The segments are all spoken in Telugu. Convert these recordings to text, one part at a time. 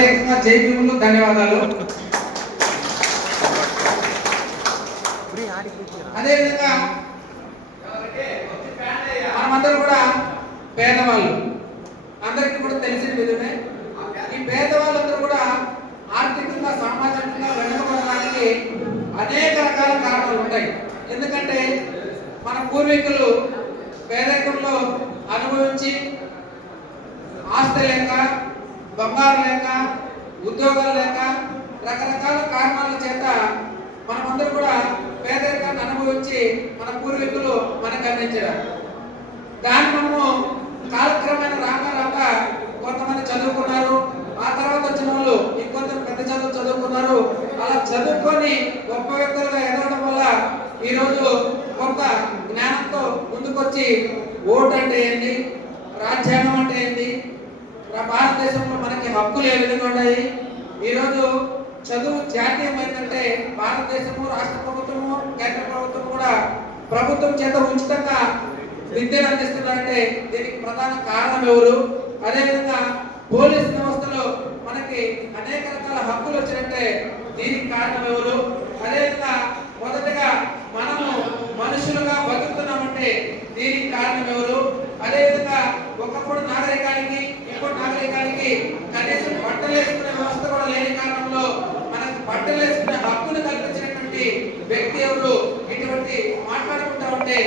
ప్రత్యేకంగా జైలు ధన్యవాదాలు. అదేవిధంగా మనమందరూ కూడా పేదవాళ్ళు, అందరికీ కూడా తెలిసిన విధమే. ఈ పేదవాళ్ళందరూ కూడా ఆర్థికంగా సామాజికంగా వెనుకబడడానికి అనేక రకాల కారణాలు ఉంటాయి. ఎందుకంటే మన పూర్వీకులు పేదరికంలో అనుభవించి ఆస్తి లేక, బంగారు లేక, ఉద్యోగాలు లేక రకరకాల కారణాల చేత మనమందరూ కూడా పేదరికాన్ని అనుభవించి మన పూర్వీకులు మనకు అందించారు. దాన్ని మనము కాలక్రమేణా రాక కొంతమంది చదువుకున్నారు, ఆ తర్వాత వచ్చిన వాళ్ళు ఇంకొంచెం పెద్ద చదువు చదువుకున్నారు. అలా చదువుకొని గొప్ప వ్యక్తులుగా ఎదగడం వల్ల ఈరోజు కొంత జ్ఞానంతో ముందుకొచ్చి ఓటు అంటే ఏంటి, రాజ్యాంగం అంటే ఏంటి, భారతదేశంలో మనకి హక్కులు ఏ విధంగా ఉన్నాయి, ఈరోజు చదువు జాతీయమైందంటే భారతదేశము, రాష్ట్ర ప్రభుత్వము, కేంద్ర ప్రభుత్వం కూడా ప్రభుత్వం చేత ఉచితంగా విద్యను అందిస్తున్నారంటే దీనికి ప్రధాన కారణం ఎవరు? అదేవిధంగా పోలీస్ వ్యవస్థలో మనకి అనేక రకాల హక్కులు వచ్చినట్టే దీనికి కారణం ఎవరు? అదేవిధంగా మొదటగా మనము మనుషులుగా బతుకుతున్నామంటే దీనికి కారణం ఎవరు? అదేవిధంగా ఒకప్పుడు నాగరికానికి ఇప్పుడు నాగరికానికి కనీసం బట్టలు వేసుకునే వ్యవస్థ కూడా లేని కారణంలో మనకు బట్టలు వేసుకునే హక్కును కల్పించినటువంటి వ్యక్తి ఎవరు? ఇటువంటి మాట్లాడుకుంటా ఉంటే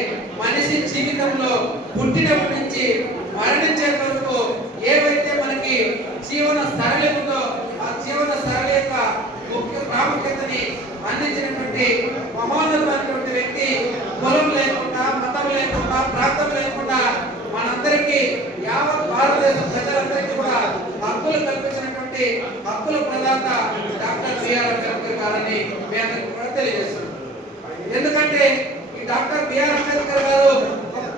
మనిషి జీవితంలో పుట్టినప్పటి నుంచి మరణించే వరకు ఏవైతే మనకి జీవన సరళి ఉందో ఆ జీవన సరళి యొక్క ముఖ్య ప్రాముఖ్యతని అందించినటువంటి మహోన్నతమైనటువంటి వ్యక్తి, కులం లేకుండా, మతం లేకుండా, ప్రాంతం లేకుండా మనందరికీ యావత్ భారతదేశ ప్రజలందరికీ కూడా హక్కులు కల్పించినటువంటి హక్కుల ప్రదాత డాక్టర్ బిఆర్ అంబేద్కర్ గారని మీ అందరికీ కూడా తెలియజేస్తున్నాం. ఎందుకంటే ఈ డాక్టర్ బిఆర్ అంబేద్కర్ గారు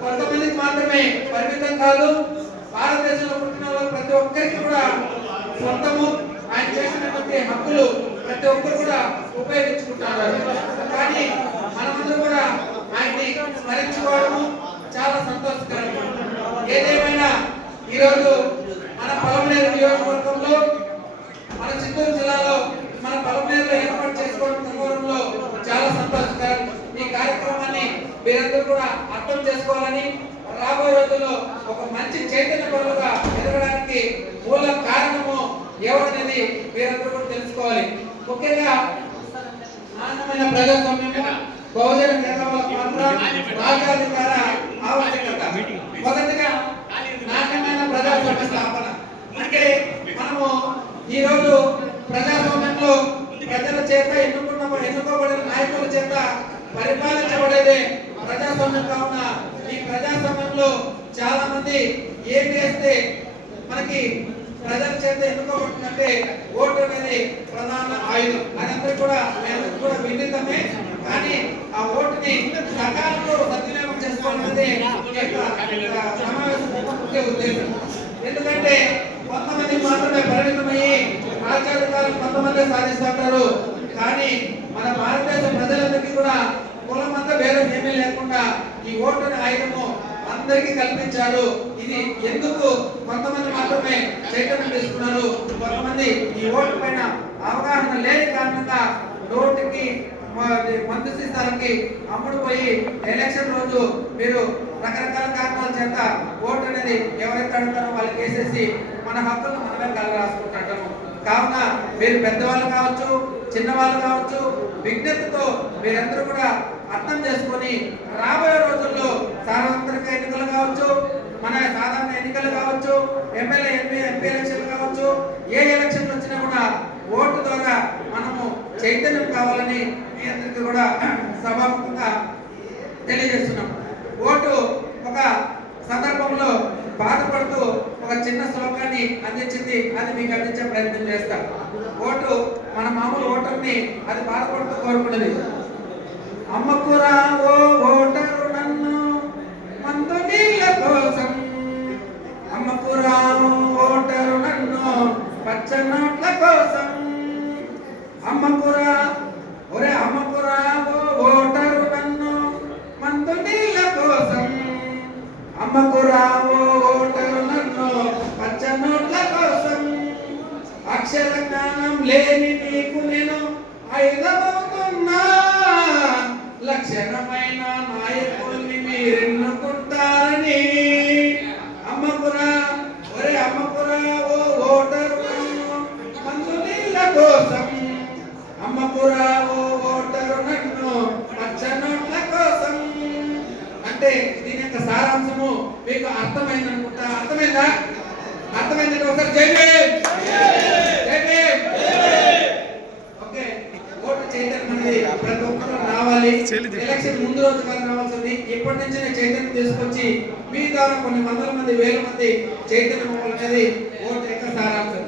కొంతమందికి మాత్రమే పరిమితం కాదు, భారతదేశంలో పుట్టిన ప్రతి ఒక్కరికి కూడా సొంతము. ఆయన చేసినటువంటి హక్కులు ప్రతి ఒక్కరు కూడా ఉపయోగించుకుంటున్నారు. కానీ మనమందరూ కూడా ఆయన్ని స్మరించుకోవడము చాలా సంతోషకరం. ఏదేమైనా ఈరోజు మన పొలంనేరు నియోజకవర్గంలో, మన చిత్తూరు జిల్లాలో, మన పొలంనేరులో ఏర్పాటు చేసుకోవడంలో చాలా సంతోషకరం. ఈ కార్యక్రమాన్ని మీరందరూ కూడా అర్థం చేసుకోవాలని, రాబోయే రోజుల్లో ఒక మంచి చైతన్య పరులుగా ఎదగడానికి మూల కారణము ఎవరనేది మీరందరూ కూడా తెలుసుకోవాలి. ముఖ్యంగా నాణ్యమైన ప్రజాస్వామ్యము, బహుజన మేధావుల పాత్ర, రాజ్యాధికార ఆవశ్యకత. మొదటిగా నాణ్యమైన ప్రజాస్వామ్య స్థాపన. అంటే మనము ఈరోజు ప్రజాస్వామ్యంలో ప్రజల చేత ఎన్నుకోబడిన నాయకుల చేత పరిపాలించబడేదే ప్రజాస్వామ్యం. కావున ఈ ప్రజాస్వామ్యంలో చాలా మంది ఏం చేస్తే మనకి ప్రజల చేత ఎన్నుకోబడుతుందంటే ఓటు అనేది ప్రధాన ఆయుధం. అదందరూ కూడా విదితమే. కానీ ఆ ఓటుని సకాలంలో సద్వినియోగం చేసుకోవాలన్నదే సమావేశం ముఖ్య ఉద్దేశం. ఎందుకంటే కొంతమంది మాత్రమే పరిమితమయ్యి రాజ్యాధికారులు కొంతమంది సాధిస్తుంటారు. కానీ మన భారతదేశ ప్రజలందరికీ కూడా కులం అంతా భేదం ఏమీ లేకుండా ఈ ఓటుని ఆయుధము అందరికీ కల్పించారు. ఇది ఎందుకు కొంతమంది మాత్రమే చైతన్యం తీసుకున్నారు, కొంతమంది ఈ ఓటు పైన అవగాహన లేని కారణంగా నోటికి మంత్రి స్థానానికి అమ్ముడుపోయి ఎలక్షన్ రోజు మీరు రకరకాల కారణాల చేత ఓటు అనేది ఎవరైతే అడుగుతారో వాళ్ళకి వేసేసి మన హక్కులను మనమే కల రాసుకుంటాము. కావున మీరు పెద్దవాళ్ళు కావచ్చు, చిన్నవాళ్ళు కావచ్చు, విజ్ఞతతో మీరందరూ కూడా అర్థం చేసుకొని రాబోయే రోజుల్లో సార్వత్రిక ఎన్నికలు కావచ్చు, మన సాధారణ ఎన్నికలు కావచ్చు, ఎమ్మెల్యే ఎంపీ ఎలక్షన్లు కావచ్చు, ఏ ఎలక్షన్లు వచ్చినా కూడా ఓటు ద్వారా మనము చైతన్యం కావాలని మీ అందరికీ కూడా సభాముఖంగా తెలియజేస్తున్నాం. ఓటు ఒక సందర్భంలో బాధపడుతూ ఒక చిన్న శ్లోకాన్ని అందించింది, అది మీకు అందించే ప్రయత్నం చేస్తాం. ఓటు మన మామూలు ఓటర్ని అది బాధపడుతూ కోరుకున్నది. అమ్మకురా ఓ ఓటరు నన్ను మందు నీళ్ళ కోసం, అమ్మకురా ఓటరు నన్ను పచ్చ నోట్ల కోసం, అమ్మకురా ఒరే అమ్మకురా ఓ ఓటరు నన్ను మందు నీళ్ళ కోసం, అమ్మకురా ఓ ఓటరు నన్ను పచ్చ నోట్ల కోసం, అక్షర జ్ఞానం లేని నీకు నేను ఐదమవుతున్నా, లక్షణమైన నాయకుల్ని మీరెన్నుకుంటారని. అమ్మపురా ఒరే అమ్మపురా ఓ ఓటరు మందు నీళ్ళ కోసం, అమ్మపురా ఓ ఓటరు నన్ను పచ్చనోట్ల కోసం. అంటే దీని యొక్క సారాంశము మీకు అర్థమైంది అనుకుంటా. అర్థమైందా? అర్థమైందంటే ఒకసారి జై భీమ్, జై భీమ్. ఓకే, ఓటు చైతన్యం అనేది ప్రతి ఒక్కరు రావాలి. ఎలక్షన్ ముందు రోజు కాదు రావాల్సింది, ఇప్పటి నుంచి చైతన్యం తీసుకొచ్చి మీ ద్వారా కొన్ని వందల మంది వేల మంది చైతన్యం అనేది ఓటు యొక్క సారాంశం.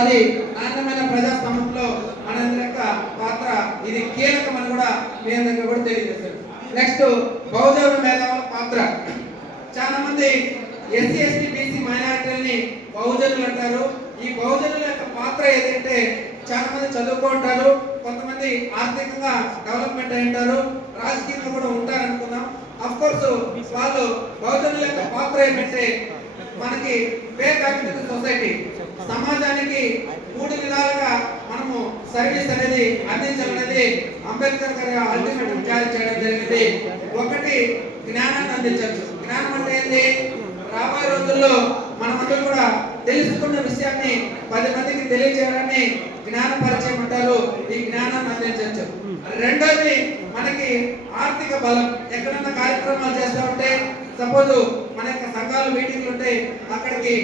అది నాణ్యమైన ప్రజాస్వామ్యంలో మనందరి యొక్క పాత్ర ఇది కీలకమని కూడా మీ అందరికీ కూడా తెలియజేస్తారు. నెక్స్ట్ బహుజన మేధావుల పాత్ర. చాలా మంది ఎస్సీ ఎస్టీ బీసీ మైనారిటీలని బహుజనులు అంటారు. ఈ బహుజనుల యొక్క పాత్ర ఏదంటే చాలా మంది చదువుకుంటారు, కొంతమంది ఆర్థికంగా డెవలప్మెంట్ అయి ఉంటారు, రాజకీయంగా కూడా ఉంటారు అనుకున్నాం. అఫ్ కోర్స్ వాళ్ళు బహుజనుల యొక్క పాత్ర ఏంటంటే మనకి పే కాంపిటేటివ్ సొసైటీ సమాజానికి 3 విధాలుగా మనము సర్వీస్ అనేది అందించాలనేది అంబేద్కర్ గారి అల్టిమేటం జారీ చేయడం జరిగింది. ఒకటి జ్ఞానాన్ని అందించవచ్చు. జ్ఞానం అంటే ఏంటి? రాబోయే రోజుల్లో మనమందరూ కూడా తెలుసుకున్న విషయాన్ని 10 మందికి తెలియజేయాలని జ్ఞాన పరిచయం అంటారు. ఈ జ్ఞానాన్ని అందించవచ్చు. రెండోది మనకి ఆర్థిక బలం. ఎక్కడన్నా కార్యక్రమాలు చేస్తూ ఉంటే సపోజ్ మన యొక్క సంఘాలు మీటింగ్లు ఉంటే అక్కడికి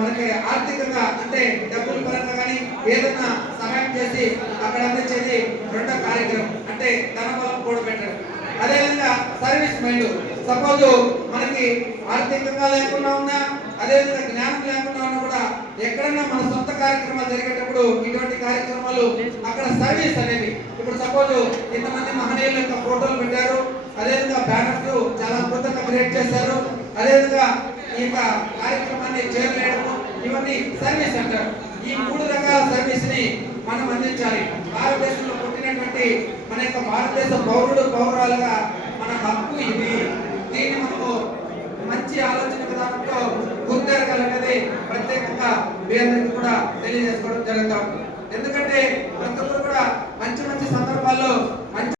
మనకి ఆర్థికంగా అంటే డబ్బుల పరంగా కానీ ఏదైనా సహాయం చేసి అక్కడ అందించేది రెండో కార్యక్రమం, అంటే ధన బలం కూడబెట్టడం. అదేవిధంగా సర్వీస్ మైండ్. సపోజ్ మనకి ఆర్థికంగా లేకుండా ఉన్నా, అదేవిధంగా జ్ఞానం లేకుండా ఉన్నా కూడా ఎక్కడన్నా మన సొంత కార్యక్రమాలు జరిగేటప్పుడు ఇటువంటి కార్యక్రమాలు అక్కడ సర్వీస్ అనేది. ఇప్పుడు సపోజ్ ఇంతమంది మహనీయుల యొక్క ఫోటోలు పెట్టారు, అదేవిధంగా బ్యానర్స్ చాలా అద్భుతంగా క్రియేట్ చేశారు, అదేవిధంగా ఈ యొక్క కార్యక్రమాన్ని చేయలేడము, ఇవన్నీ సర్వీస్ అంటారు. ఈ 3 రకాల సర్వీస్ ని మనం అందించాలి. భారతదేశంలో పుట్టినటువంటి మన యొక్క భారతదేశ పౌరాలుగా మన హక్కు ఇది. దీన్ని మనము మంచి ఆలోచన విధానంతో గుర్తెరగాలనేది ప్రత్యేకంగా మీ అందరికీ కూడా తెలియజేసుకోవడం జరుగుతాం. ఎందుకంటే ప్రతి ఒక్కరు కూడా మంచి మంచి సందర్భాల్లో